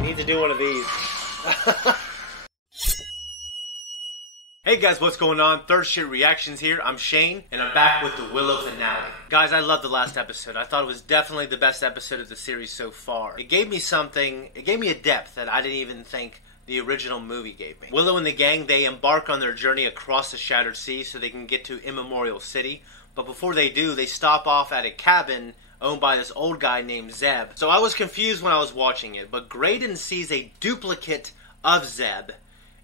You need to do one of these. Hey guys, what's going on? Third Street Reactions here. I'm Shane, and I'm back with the Willow finale. Guys, I loved the last episode. I thought it was definitely the best episode of the series so far. It gave me something, it gave me a depth that I didn't even think the original movie gave me. Willow and the gang, they embark on their journey across the Shattered Sea so they can get to Immemorial City. But before they do, they stop off at a cabin owned by this old guy named Zeb. So I was confused when I was watching it, but Graydon sees a duplicate of Zeb,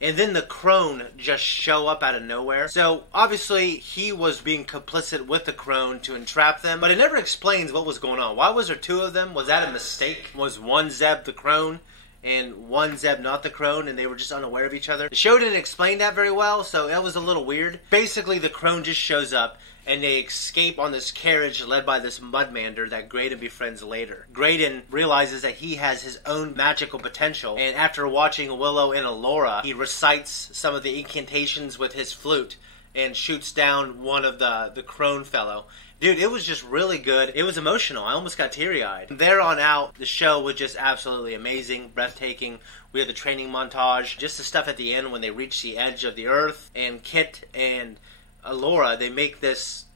and then the crone just show up out of nowhere. So obviously he was being complicit with the crone to entrap them, but it never explains what was going on. Why was there two of them? Was that a mistake? Was one Zeb the crone and one Zeb not the crone, and they were just unaware of each other? The show didn't explain that very well, so it was a little weird. Basically, the crone just shows up, and they escape on this carriage led by this mudmander that Graydon befriends later. Graydon realizes that he has his own magical potential, and after watching Willow and Allura, he recites some of the incantations with his flute and shoots down one of the crone fellow. Dude, it was just really good. It was emotional. I almost got teary-eyed. From there on out, the show was just absolutely amazing, breathtaking. We had the training montage, just the stuff at the end when they reach the edge of the earth, and Kit and Allura, they make this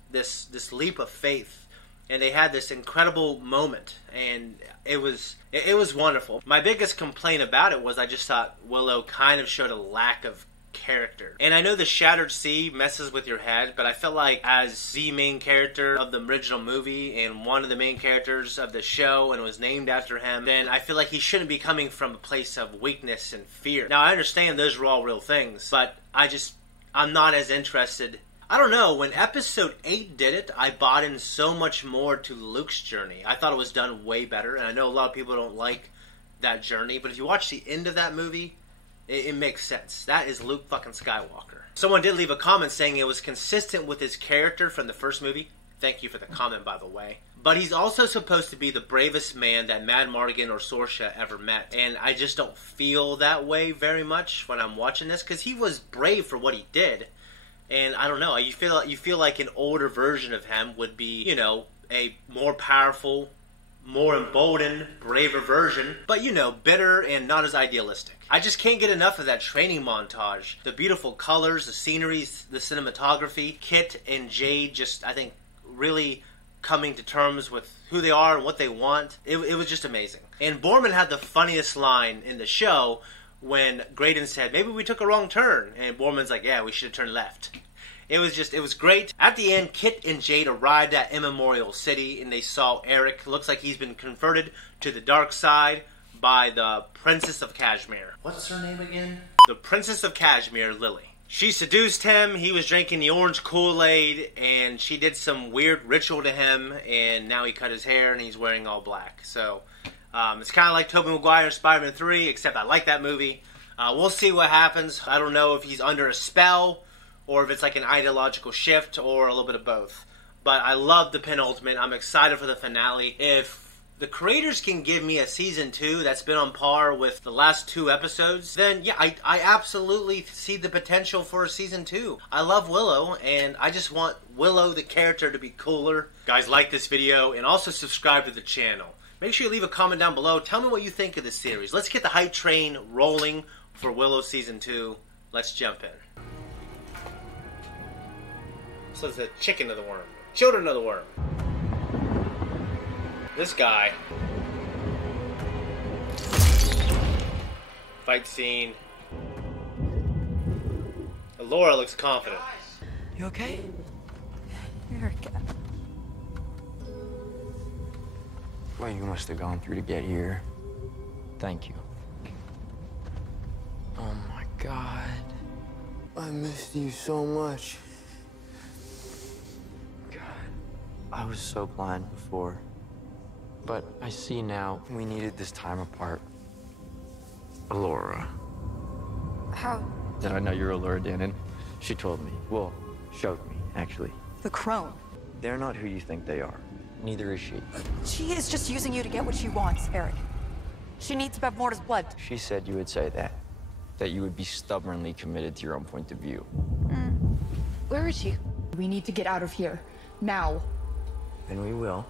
leap of faith, and they had this incredible moment, and it was wonderful. My biggest complaint about it was I just thought Willow kind of showed a lack of character. And I know the Shattered Sea messes with your head, but I felt like as the main character of the original movie and one of the main characters of the show, and was named after him, then I feel like he shouldn't be coming from a place of weakness and fear. Now I understand those were all real things, but I'm not as interested. I don't know, when episode 8 did it, I bought in so much more to Luke's journey. I thought it was done way better, and I know a lot of people don't like that journey, but if you watch the end of that movie, it makes sense. That is Luke fucking Skywalker. Someone did leave a comment saying it was consistent with his character from the first movie. Thank you for the comment, by the way. But he's also supposed to be the bravest man that Mad Mardigan or Sorsha ever met, and I just don't feel that way very much when I'm watching this, because he was brave for what he did. And I don't know, you feel like an older version of him would be, you know, a more powerful, more emboldened, braver version, but you know, bitter and not as idealistic. I just can't get enough of that training montage. The beautiful colors, the sceneries, the cinematography. Kit and Jade just, I think, really coming to terms with who they are and what they want. It was just amazing. And Borman had the funniest line in the show when Graydon said, maybe we took a wrong turn. And Borman's like, yeah, we should have turned left. It was great. At the end, Kit and Jade arrived at Immemorial City, and they saw Eric. Looks like he's been converted to the dark side by the Princess of Kashmir. What's her name again? The Princess of Kashmir, Lily. She seduced him, he was drinking the orange Kool-Aid, and she did some weird ritual to him, and now he cut his hair, and he's wearing all black. So, it's kind of like Tobey Maguire's Spider-Man 3, except I like that movie. We'll see what happens. I don't know if he's under a spell, or if it's like an ideological shift, or a little bit of both. But I love the penultimate. I'm excited for the finale. If the creators can give me a season 2 that's been on par with the last 2 episodes, then yeah, I absolutely see the potential for a season 2. I love Willow, and I just want Willow, the character, to be cooler. Guys, like this video, and also subscribe to the channel. Make sure you leave a comment down below. Tell me what you think of this series. Let's get the hype train rolling for Willow season 2. Let's jump in. So it's the chicken of the worm. Children of the worm. This guy. Fight scene. Allura looks confident. You okay? Marietta. What you must have gone through to get here. Thank you. Oh my God. I missed you so much. God. I was so blind before. But I see now we needed this time apart. Allura. How? Did I know you're Allura, Dannon? She told me. Well, showed me, actually. The crone. They're not who you think they are. Neither is she. She is just using you to get what she wants, Eric. She needs Bevmorda's blood. She said you would say that. That you would be stubbornly committed to your own point of view. Where is she? We need to get out of here. Now. Then we will.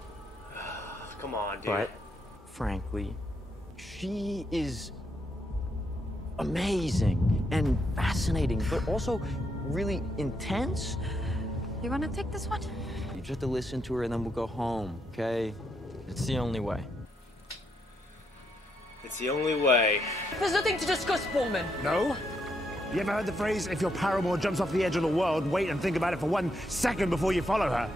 Come on, dude. But, frankly, she is amazing and fascinating, but also really intense. You wanna take this one? You just have to listen to her and then we'll go home, okay? It's the only way. It's the only way. There's nothing to discuss, Borman. No? You ever heard the phrase, if your paramour jumps off the edge of the world, wait and think about it for 1 second before you follow her?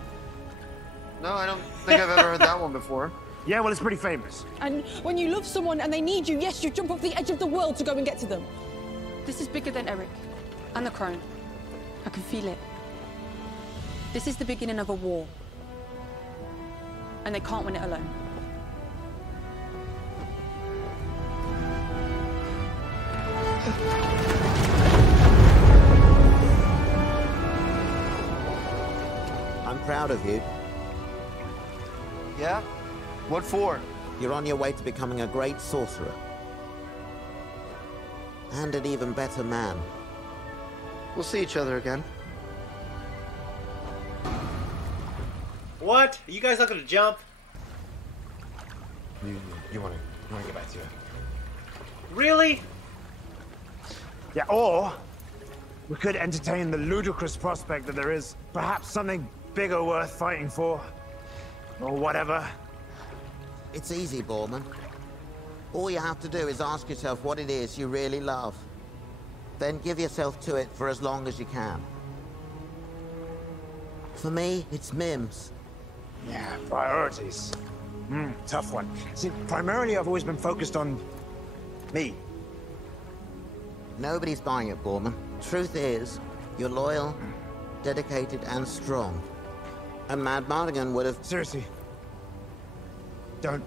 No, I don't think I've ever heard that one before. Yeah, well, it's pretty famous. And when you love someone and they need you, yes, you jump off the edge of the world to go and get to them. This is bigger than Eric and the crown. I can feel it. This is the beginning of a war. And they can't win it alone. I'm proud of you. Yeah? What for? You're on your way to becoming a great sorcerer. And an even better man. We'll see each other again. What? Are you guys not gonna jump? You want to get back to it? Really? Yeah, or we could entertain the ludicrous prospect that there is perhaps something bigger worth fighting for. Or whatever. It's easy, Borman. All you have to do is ask yourself what it is you really love. Then give yourself to it for as long as you can. For me, it's Mims. Yeah, priorities. Tough one. See, primarily I've always been focused on me. Nobody's buying it, Borman. Truth is, you're loyal, dedicated, and strong. And Mad Mardigan would have... Seriously. Don't.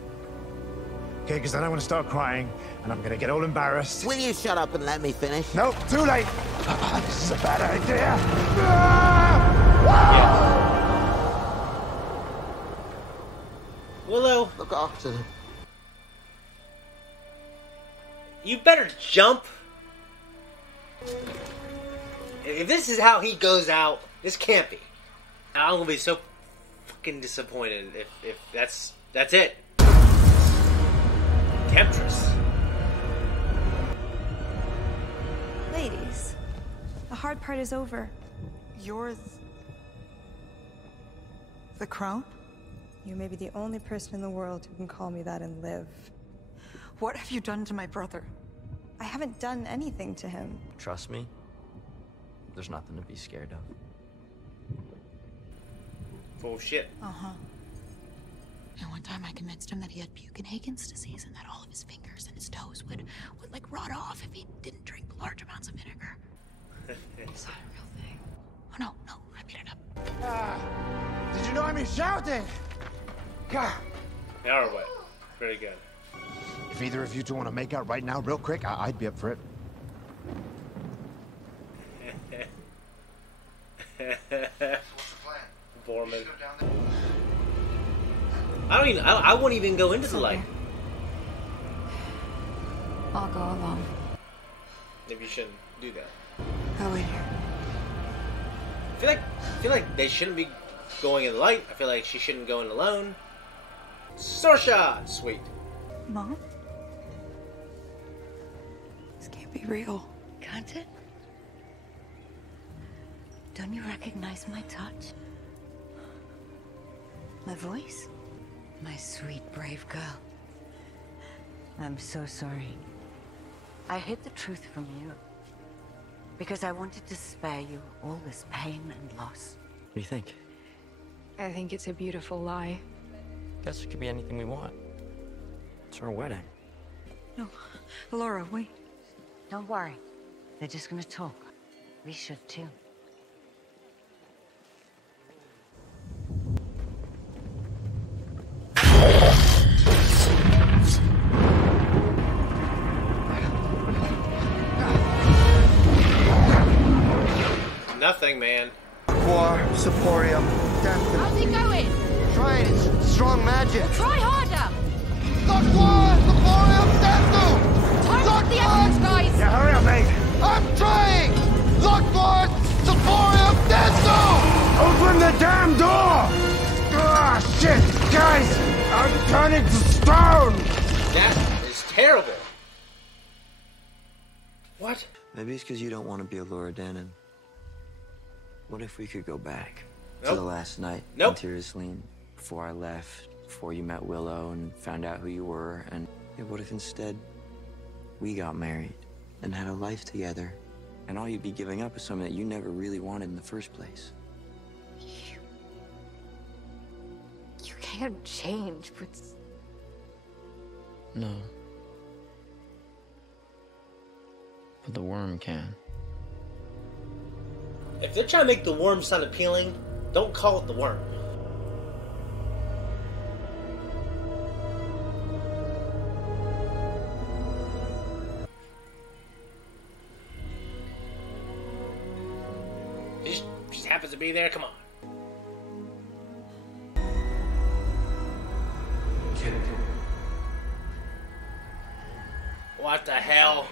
Okay, because then I want to start crying, and I'm going to get all embarrassed. Will you shut up and let me finish? Nope, too late. This is a bad idea. Yes. Willow, Look after them. you better jump. If this is how he goes out, this can't be. I'm gonna be so fucking disappointed if that's it. Temptress. Ladies, the hard part is over. You're the crone? You may be the only person in the world who can call me that and live. What have you done to my brother? I haven't done anything to him. Trust me, there's nothing to be scared of. Full shit. Uh-huh. And one time I convinced him that he had Buchanhagen's disease and that all of his fingers and his toes would like rot off if he didn't drink large amounts of vinegar. Is that a real thing? Oh no, I made it up. Did you know I'm shouting? God. Alright. Very good. If either of you two want to make out right now, real quick, I'd be up for it. Borman. I won't even go into the light. I'll go along. Maybe you shouldn't do that. I'll wait here. I feel like they shouldn't be going in the light. I feel like she shouldn't go in alone. Sorsha! Sweet. Mom? This can't be real. Can't it? Don't you recognize my touch? My voice? My sweet, brave girl. I'm so sorry. I hid the truth from you. Because I wanted to spare you all this pain and loss. What do you think? I think it's a beautiful lie. Guess it could be anything we want. It's our wedding. No, Laura, wait. Don't worry. They're just gonna talk. We should too. Nothing, man. Quar, Saporium, Denton. How's it going? Try it, it's strong magic. Try harder! Quar, Saporium, Denton! Time up the efforts, guys! Yeah, hurry up, mate. I'm trying! Quar, Saporium, Denton! Open the damn door! Ah, shit! Guys! I'm turning to stone! That is terrible. What? Maybe it's because you don't want to be a Laura Dannon. What if we could go back Nope. to the last night Nope. in Tyrosline, before I left, before you met Willow and found out who you were, and what if instead we got married and had a life together, and all you'd be giving up is something that you never really wanted in the first place? You can't change, but... No. But the worm can. If they're trying to make the worm sound appealing, don't call it the worm. She just happens to be there, come on. What the hell?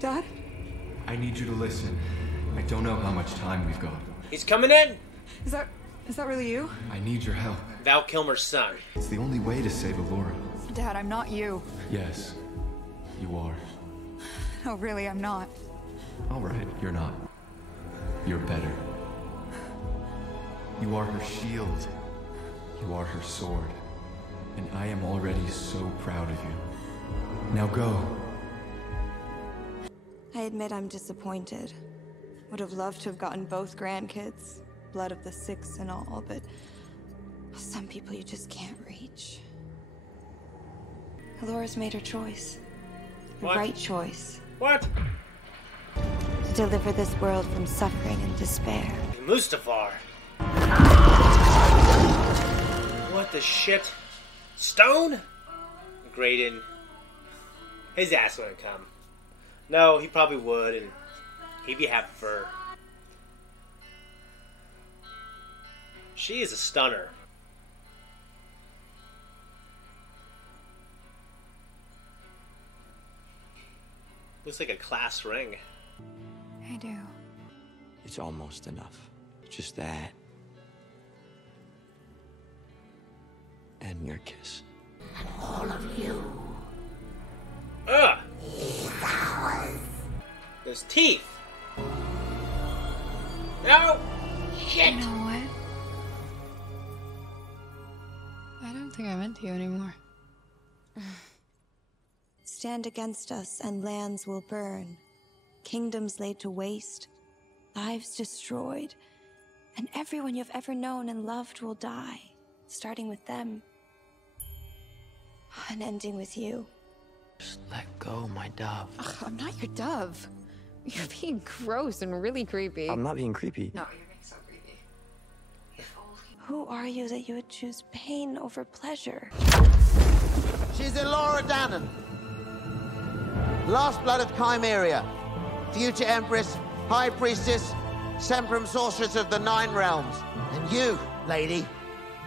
Dad? I need you to listen. I don't know how much time we've got. He's coming in! Is that really you? I need your help. Val Kilmer's son. It's the only way to save Allura. Dad, I'm not you. Yes, you are. No, really, I'm not. All right, you're not. You're better. You are her shield. You are her sword. And I am already so proud of you. Now go. I admit I'm disappointed. Would have loved to have gotten both grandkids, blood of the six and all, but some people you just can't reach. Allura's made her choice. The What? right choice. What? To deliver this world from suffering and despair. Mustafar. What the shit? Stone? Graydon. His ass wouldn't come. No, he probably would, and he'd be happy for her. She is a stunner. Looks like a class ring. I do. It's almost enough. Just that. And your kiss. All of you. Ugh! He's ours. There's teeth! No! Shit! You know what? I don't think I'm into you anymore. Stand against us and lands will burn. Kingdoms laid to waste. Lives destroyed. And everyone you've ever known and loved will die. Starting with them. And ending with you. Just let go, my dove. Ugh, I'm not your dove. You're being gross and really creepy. I'm not being creepy. No, you're being so creepy. Who are you that you would choose pain over pleasure? She's Allura Dannon. Last blood of Chimeria. Future Empress, High Priestess, Semprum Sorceress of the Nine Realms. And you, lady,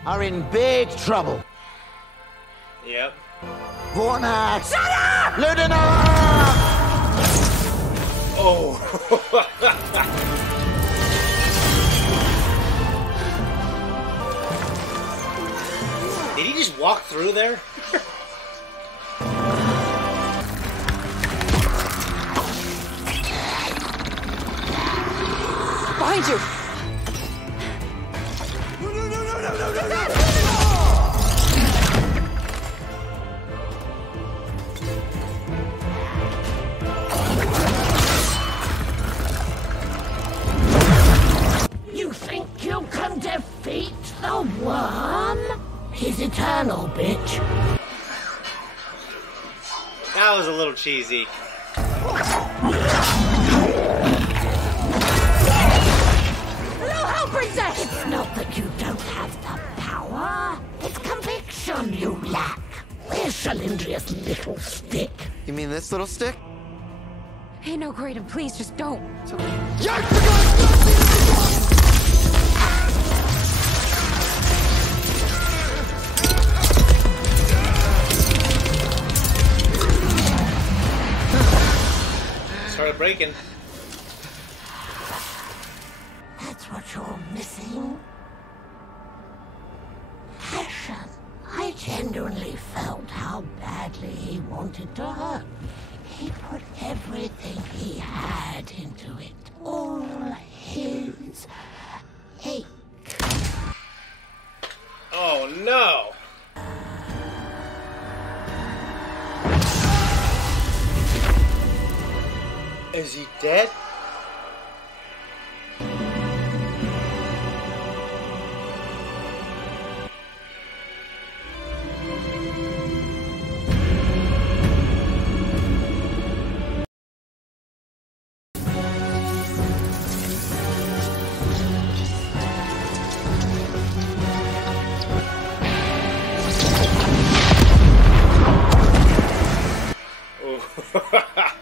are in big trouble. Yep. Vornax! Shut up! Ludina! Oh! Did he just walk through there? Behind you! You think you can defeat the worm? He's eternal, bitch. That was a little cheesy. Hello, Hell Princess! It's not that you don't have the power. It's conviction you lack. Where's Shalindria's little stick? You mean this little stick? Hey, no, Graydon, please, just don't. Started breaking. That's what you're missing. Passion. I genuinely felt how badly he wanted to hurt me. He put everything he had into it. All his hate. Oh no! Is he dead?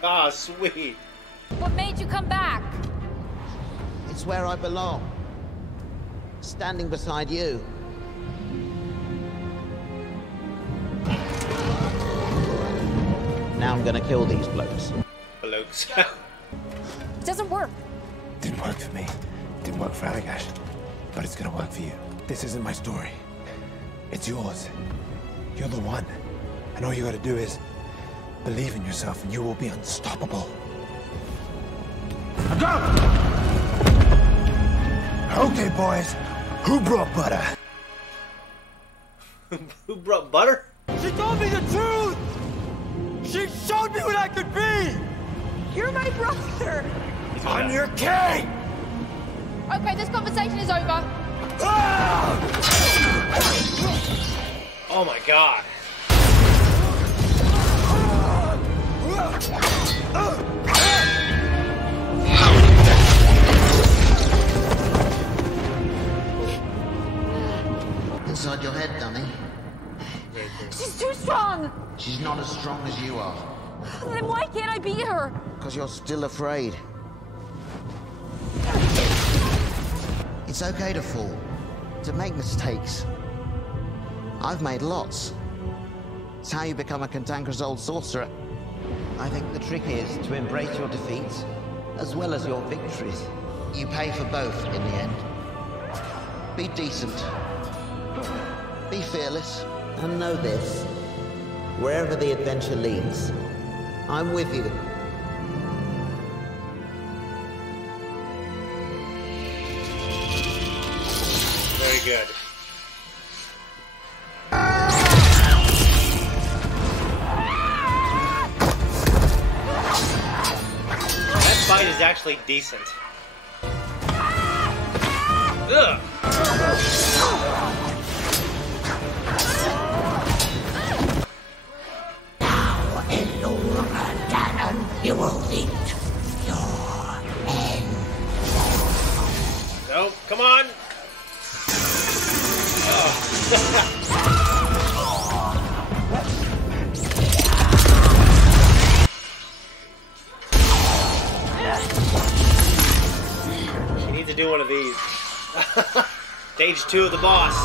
Ah, sweet. What made you come back? It's where I belong. Standing beside you. Now I'm gonna kill these blokes. Blokes. It doesn't work. Didn't work for me. Didn't work for Allagash. But it's gonna work for you. This isn't my story. It's yours. You're the one. And all you gotta do is believe in yourself and you will be unstoppable. Now go! Okay, boys. Who brought butter? Who brought butter? She told me the truth! She showed me what I could be! You're my brother! I'm your king! Okay, this conversation is over. Oh my god. Inside your head, dummy. She's too strong! She's not as strong as you are. Then why can't I beat her? Because you're still afraid. It's okay to fall, to make mistakes. I've made lots. It's how you become a cantankerous old sorcerer. I think the trick is to embrace your defeats, as well as your victories. You pay for both in the end. Be decent. Be fearless. And know this. Wherever the adventure leads, I'm with you. Very good. That fight is actually decent. Ugh. You will meet your end. No, come on. Oh. You need to do one of these. Stage 2 of the boss.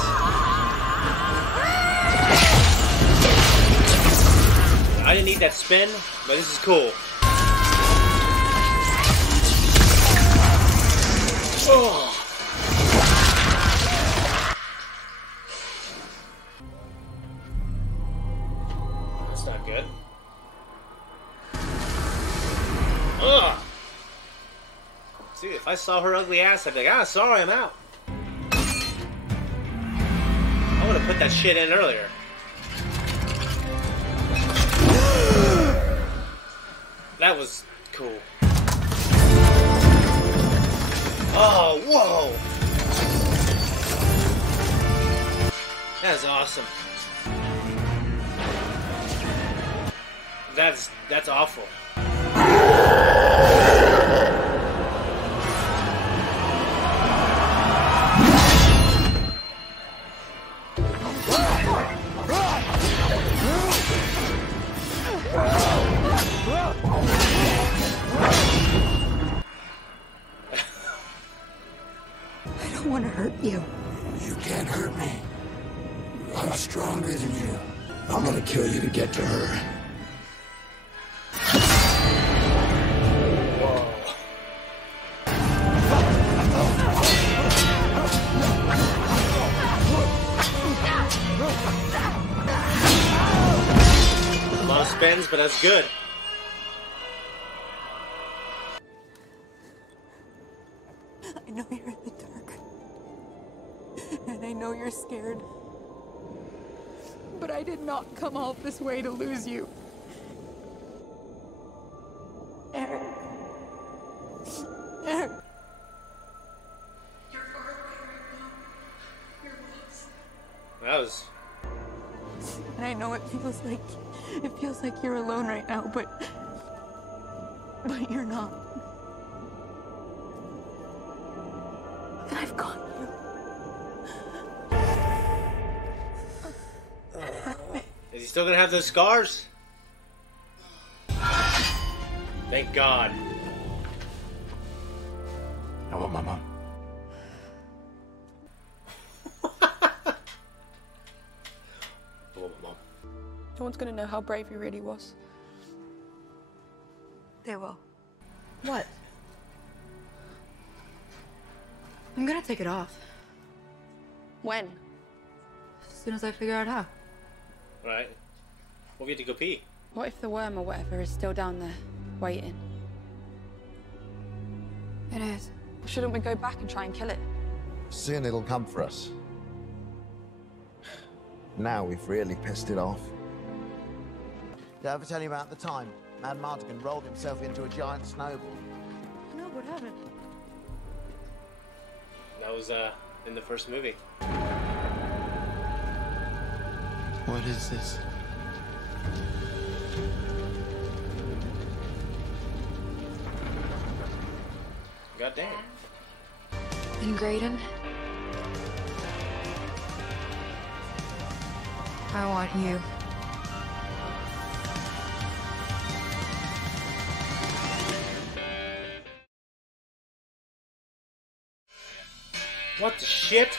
I didn't need that spin, but this is cool. Oh. That's not good. Ugh. See, if I saw her ugly ass, I'd be like, ah, sorry, I'm out. I would have put that shit in earlier. That was cool. Oh, whoa! That is awesome. That's awful. I don't want to hurt you. You can't hurt me. I'm stronger than you. I'm gonna kill you to get to her. A lot of spins, but that's good. know you're scared. But I did not come all this way to lose you. Eric. Eric. That was... And I know it feels like you're alone right now, but you're not. And I've got you. Is he still gonna have those scars? Thank God. I want my mom. No one's gonna know how brave he really was. They will. What? I'm gonna take it off. When? As soon as I figure out how. Right. We'll get to go pee. What if the worm or whatever is still down there, waiting? It is. Shouldn't we go back and try and kill it? Soon it'll come for us. Now we've really pissed it off. Did I ever tell you about the time Mad Mardigan rolled himself into a giant snowball? No, what happened? That was in the first movie. What is this? God damn. In Graydon, I want you. What the shit?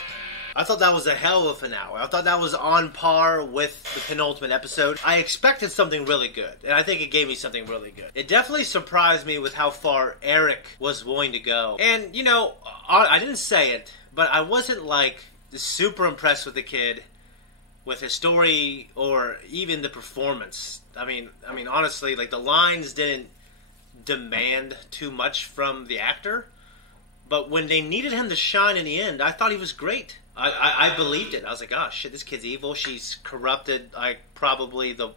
I thought that was a hell of a finale. I thought that was on par with the penultimate episode. I expected something really good, and I think it gave me something really good. It definitely surprised me with how far Eric was willing to go. And, you know, I didn't say it, but I wasn't, like, super impressed with the kid, with his story, or even the performance. I mean, honestly, like, the lines didn't demand too much from the actor, but when they needed him to shine in the end, I thought he was great. I believed it. I was like, oh shit, this kid's evil. She's corrupted, like, probably the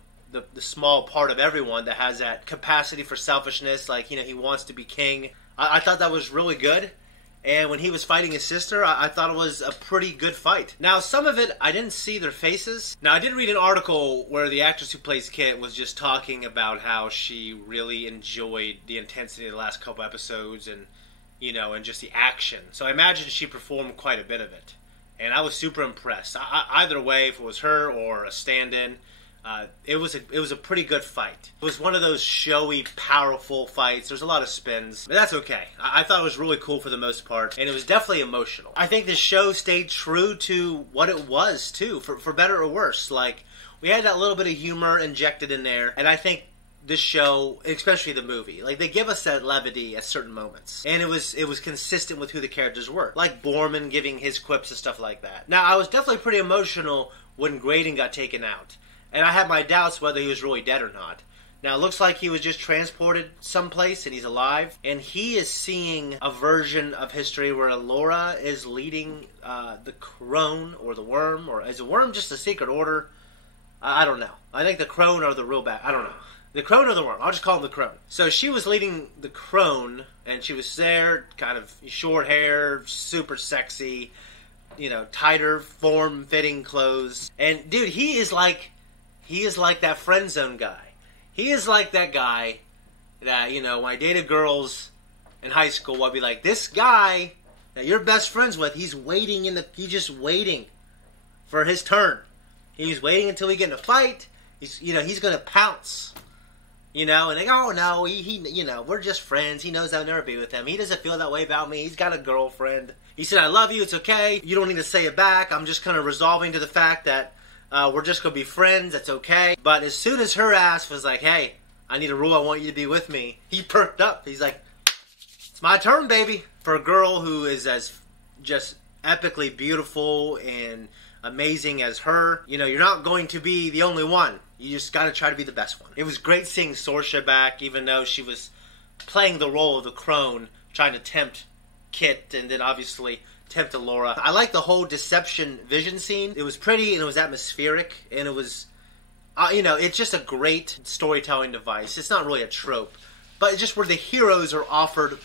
small part of everyone that has that capacity for selfishness. Like, you know, he wants to be king. I thought that was really good. And when he was fighting his sister, I thought it was a pretty good fight. Now, some of it, I didn't see their faces. Now, I did read an article where the actress who plays Kit was just talking about how she really enjoyed the intensity of the last couple episodes and, you know, and just the action. So I imagine she performed quite a bit of it. And I was super impressed. Either way, if it was her or a stand-in, it was a pretty good fight. It was one of those showy, powerful fights. There's a lot of spins, but that's okay. I thought it was really cool for the most part, and it was definitely emotional. I think the show stayed true to what it was, too, for better or worse. Like, we had that little bit of humor injected in there, and I think this show, especially the movie, like, they give us that levity at certain moments, and it was consistent with who the characters were, like Borman giving his quips and stuff like that. Now, I was definitely pretty emotional when Graydon got taken out, and I had my doubts whether he was really dead or not. Now, it looks like he was just transported someplace and he's alive, and he is seeing a version of history where Laura is leading the crone or the worm, or is the worm just a secret order? I don't know. I think the crone are the real bad. I don't know. The crone or the worm? I'll just call him the crone. So she was leading the crone, and she was there, kind of short hair, super sexy, you know, tighter, form-fitting clothes. And, dude, he is like that friend zone guy. He is like that guy that, you know, when I dated girls in high school, I'd be like, this guy that you're best friends with, he's just waiting for his turn. He's waiting until we get in a fight. He's going to pounce. You know, and they go, oh no, he, you know, we're just friends. He knows I'll never be with him. He doesn't feel that way about me. He's got a girlfriend. He said, I love you. It's okay. You don't need to say it back. I'm just kind of resolving to the fact that we're just going to be friends. That's okay. But as soon as her ass was like, hey, I need a rule. I want you to be with me. He perked up. He's like, it's my turn, baby. For a girl who is as just epically beautiful and amazing as her, you know, you're not going to be the only one. You just got to try to be the best one. It was great seeing Saoirse back, even though she was playing the role of the crone, trying to tempt Kit, and then obviously tempt Laura. I like the whole deception vision scene. It was pretty and it was atmospheric and it was, you know, it's just a great storytelling device. It's not really a trope, but it's just where the heroes are offered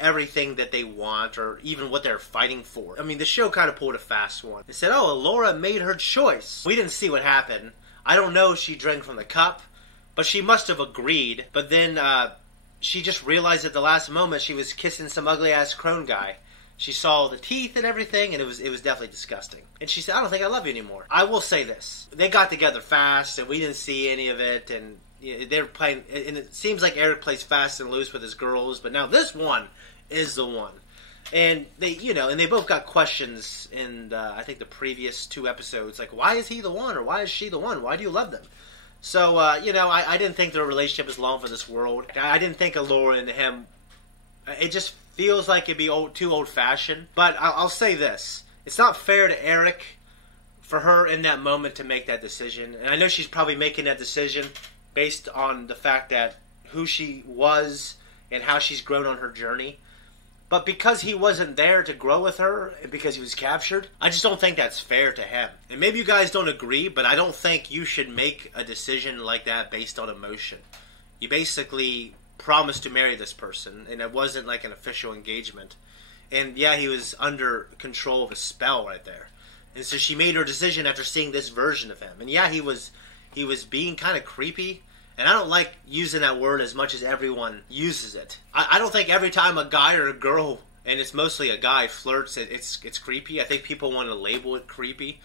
everything that they want or even what they're fighting for. I mean, the show kind of pulled a fast one. It said, oh, Laura made her choice. We didn't see what happened. I don't know if she drank from the cup, but she must have agreed. But then she just realized at the last moment she was kissing some ugly-ass crone guy. She saw the teeth and everything, and it was definitely disgusting. And she said, I don't think I love you anymore. I will say this. They got together fast, and we didn't see any of it, and they're playing, and it seems like Eric plays fast and loose with his girls, but now this one is the one. And they, you know, and they both got questions in, I think, the previous 2 episodes, like, why is he the one, or why is she the one? Why do you love them? So, you know, I didn't think their relationship was long for this world. I didn't think of Laura and him. It just feels like it'd be too old-fashioned. But I'll say this. It's not fair to Eric for her in that moment to make that decision. And I know she's probably making that decision based on the fact that who she was and how she's grown on her journey. But because he wasn't there to grow with her, and because he was captured, I just don't think that's fair to him. And maybe you guys don't agree, but I don't think you should make a decision like that based on emotion. You basically promised to marry this person, and it wasn't like an official engagement. And yeah, he was under control of a spell right there. And so she made her decision after seeing this version of him. And yeah, he was being kind of creepy. And I don't like using that word as much as everyone uses it. I don't think every time a guy or a girl, and it's mostly a guy, flirts, it's creepy. I think people want to label it creepy.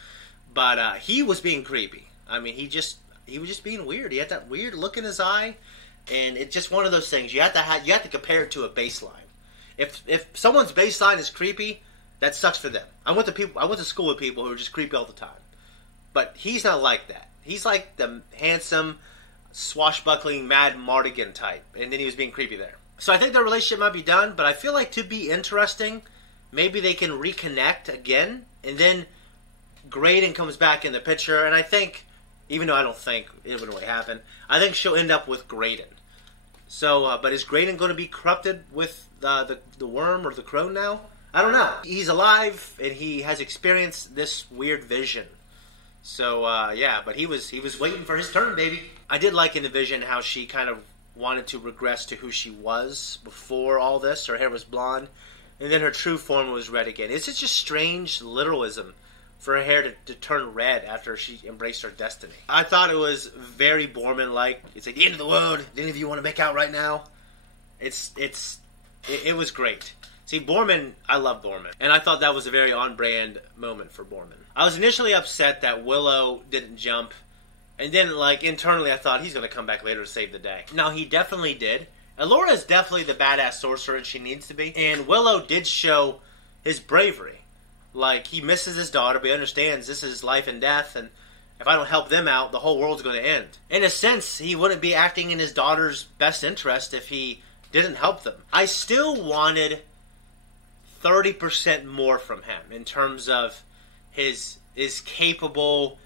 But he was being creepy. I mean, he was just being weird. He had that weird look in his eye. And it's just one of those things. You have to compare it to a baseline. If someone's baseline is creepy, that sucks for them. I went to school with people who are just creepy all the time. But he's not like that. He's like the handsome, swashbuckling Mad Mardigan type, and then he was being creepy there. So I think their relationship might be done, but I feel like to be interesting, maybe they can reconnect again, and then Graydon comes back in the picture, and I think, even though I don't think it would really happen, I think she'll end up with Graydon. So, but is Graydon going to be corrupted with the worm or the crone now? I don't know. He's alive, and he has experienced this weird vision. So, yeah, but he was waiting for his turn, baby. I did like in the vision how she kind of wanted to regress to who she was before all this. Her hair was blonde, and then her true form was red again. It's just strange literalism for her hair to turn red after she embraced her destiny. I thought it was very Borman-like. It's like, the end of the world. Do any of you want to make out right now? It was great. See, Borman, I love Borman. And I thought that was a very on-brand moment for Borman. I was initially upset that Willow didn't jump. And then, like, internally I thought he's going to come back later to save the day. Now, he definitely did. And Laura is definitely the badass sorcerer she needs to be. And Willow did show his bravery. Like, he misses his daughter, but he understands this is life and death. And if I don't help them out, the whole world's going to end. In a sense, he wouldn't be acting in his daughter's best interest if he didn't help them. I still wanted 30% more from him in terms of his capable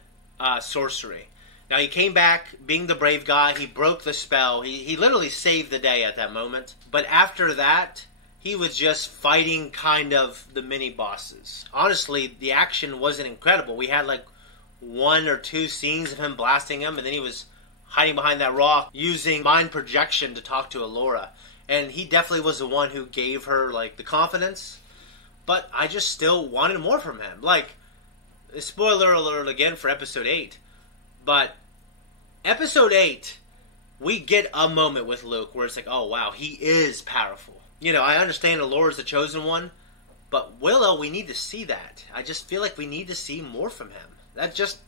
sorcery. Now, he came back being the brave guy. He broke the spell. He literally saved the day at that moment. But after that, he was just fighting kind of the mini-bosses. Honestly, the action wasn't incredible. We had like 1 or 2 scenes of him blasting him, and then he was hiding behind that rock using mind projection to talk to Allura. And he definitely was the one who gave her like the confidence. But I just still wanted more from him. Like, spoiler alert again for episode 8. But episode 8, we get a moment with Luke where it's like, oh wow, he is powerful. You know, I understand Allura's the chosen one, but Willow, we need to see that. I just feel like we need to see more from him. I just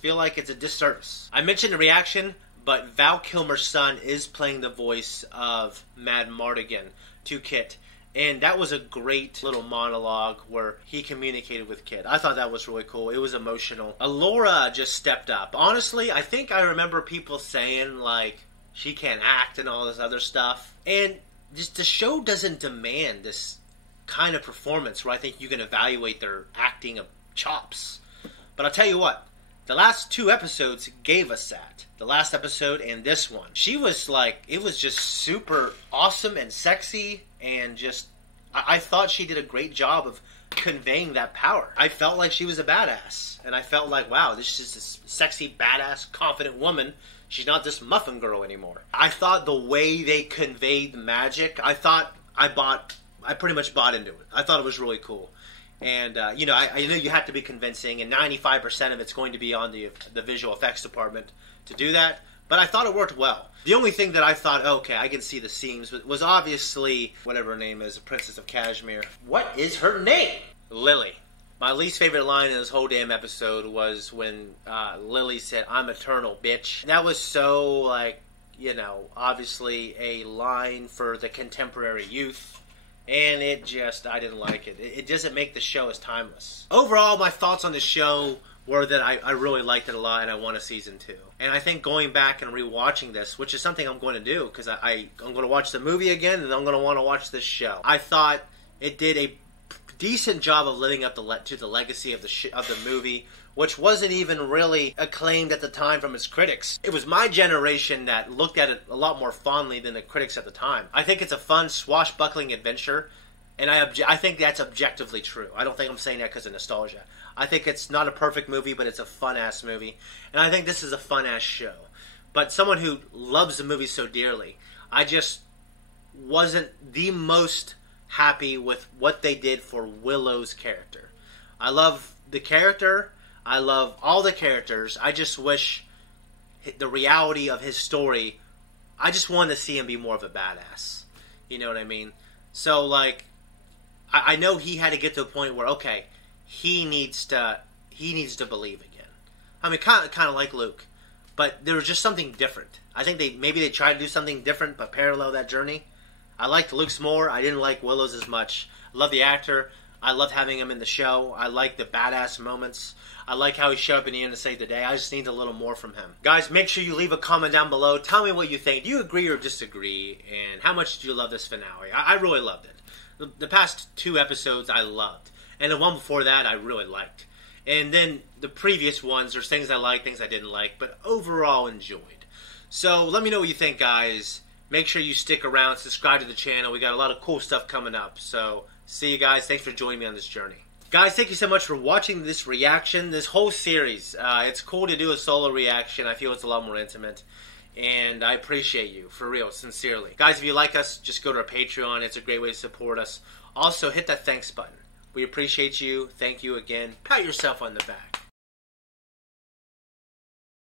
feel like it's a disservice. I mentioned the reaction, but Val Kilmer's son is playing the voice of Mad Mardigan to Kit. And that was a great little monologue where he communicated with Kit. I thought that was really cool. It was emotional. Allura just stepped up. Honestly, I think I remember people saying, like, she can't act and all this other stuff. And just the show doesn't demand this kind of performance where I think you can evaluate their acting of chops. But I'll tell you what, The last 2 episodes gave us that. The last episode and this one. She was like, it was just super awesome and sexy, and just, I thought she did a great job of conveying that power. I felt like she was a badass, and I felt like, wow, this is this sexy, badass, confident woman. She's not this muffin girl anymore. I thought the way they conveyed the magic, I pretty much bought into it. I thought it was really cool. And, you know, I know you have to be convincing, and 95% of it's going to be on the visual effects department to do that, but I thought it worked well. The only thing that I thought, okay, I can see the seams, was obviously, whatever her name is, the Princess of Kashmir. What is her name? Lily. My least favorite line in this whole damn episode was when Lily said, "I'm eternal, bitch." That was so, like, you know, obviously a line for the contemporary youth. And it just, I didn't like it. It doesn't make the show as timeless. Overall, my thoughts on the show were that I really liked it a lot, and I want a season 2. And I think going back and rewatching this, which is something I'm going to do, because I'm going to watch the movie again, and I'm going to want to watch this show. I thought it did a decent job of living up to the legacy of the movie, which wasn't even really acclaimed at the time from its critics. It was my generation that looked at it a lot more fondly than the critics at the time. I think it's a fun, swashbuckling adventure, and I think that's objectively true. I don't think I'm saying that because of nostalgia. I think it's not a perfect movie, but it's a fun-ass movie, and I think this is a fun-ass show. But someone who loves the movie so dearly, I just wasn't the most happy with what they did for Willow's character. I love the character. I love all the characters. I just wish the reality of his story, I just wanted to see him be more of a badass. You know what I mean? So, like, I know he had to get to a point where, okay, he needs to believe again. I mean, kind of like Luke, but there was just something different. I think maybe they tried to do something different, but parallel that journey. I liked Luke's more. I didn't like Willow's as much. I love the actor. I love having him in the show. I like the badass moments. I like how he showed up in the end to save the day. I just need a little more from him. Guys, make sure you leave a comment down below. Tell me what you think. Do you agree or disagree? And how much did you love this finale? I really loved it. The past 2 episodes I loved. And the one before that I really liked. And then the previous ones, there's things I liked, things I didn't like, but overall enjoyed. So let me know what you think, guys. Make sure you stick around, subscribe to the channel. We got a lot of cool stuff coming up. So see you guys. Thanks for joining me on this journey. Guys, thank you so much for watching this reaction, this whole series. It's cool to do a solo reaction. I feel it's a lot more intimate. And I appreciate you, for real, sincerely. Guys, if you like us, just go to our Patreon. It's a great way to support us. Also, hit that thanks button. We appreciate you. Thank you again. Pat yourself on the back.